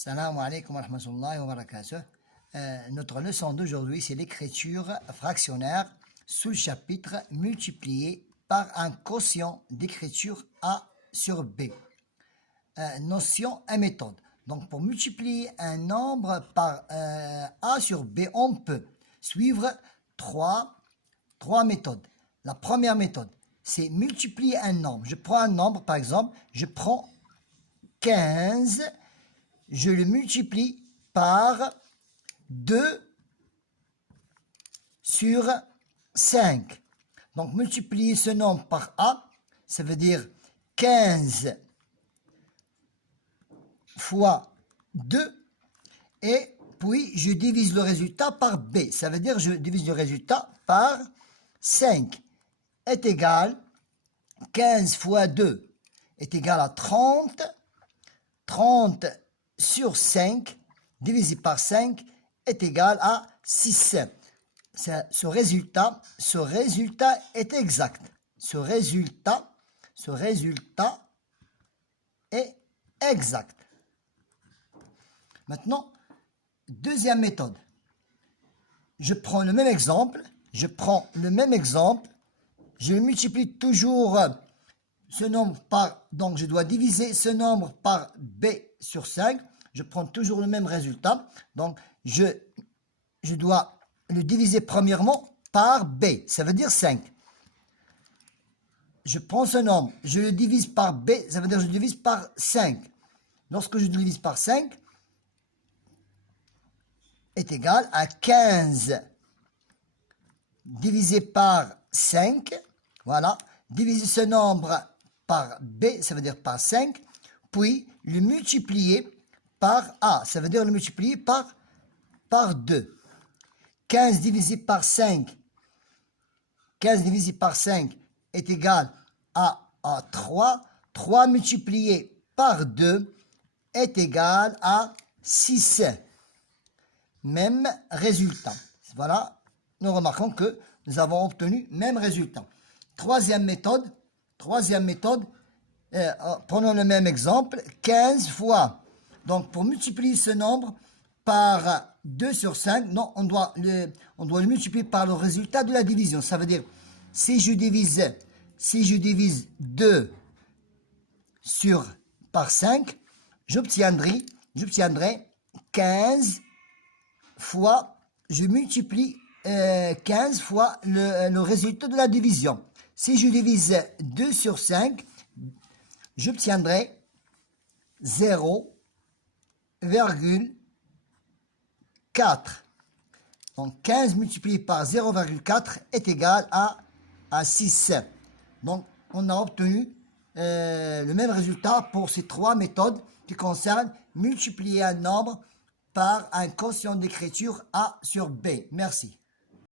Salam alaikum wa rahmatullahi wa barakatuh. Notre leçon d'aujourd'hui, c'est l'écriture fractionnaire sous le chapitre multiplié par un quotient d'écriture A sur B. Notion et méthode. Donc, pour multiplier un nombre par A sur B, on peut suivre trois méthodes. La première méthode, c'est multiplier un nombre. Je prends un nombre, par exemple, je prends 15, je le multiplie par 2 sur 5. Donc, multiplier ce nombre par A, ça veut dire 15 fois 2. Et puis, je divise le résultat par B. Ça veut dire je divise le résultat par 5 est égal 15 fois 2 est égal à 30. 30 sur 5 divisé par 5 est égal à 6. Ce résultat est exact. Ce résultat est exact. Maintenant, deuxième méthode. Je prends le même exemple. Je multiplie toujours ce nombre par... Donc, je dois diviser ce nombre par B sur 5. Je prends toujours le même résultat. Donc, je dois le diviser premièrement par B. Ça veut dire 5. Je prends ce nombre, je le divise par B. Ça veut dire que je divise par 5. Lorsque je divise par 5, est égal à 15 divisé par 5. Voilà. Diviser ce nombre par B, ça veut dire par 5. Puis le multiplier par A. Ça veut dire le multiplier par 2. 15 divisé par 5. 15 divisé par 5 est égal à 3. 3 multiplié par 2 est égal à 6. Même résultat. Voilà, nous remarquons que nous avons obtenu même résultat. Troisième méthode, prenons le même exemple, 15 fois. Donc, pour multiplier ce nombre par 2 sur 5, non, on doit le multiplier par le résultat de la division. Ça veut dire, si je divise 2 par 5, j'obtiendrai 15 fois, je multiplie 15 fois le résultat de la division. Si je divise 2 sur 5, j'obtiendrai 0,4. Donc 15 multiplié par 0,4 est égal à 6. Donc on a obtenu le même résultat pour ces trois méthodes qui concernent multiplier un nombre par un quotient d'écriture A sur B. Merci.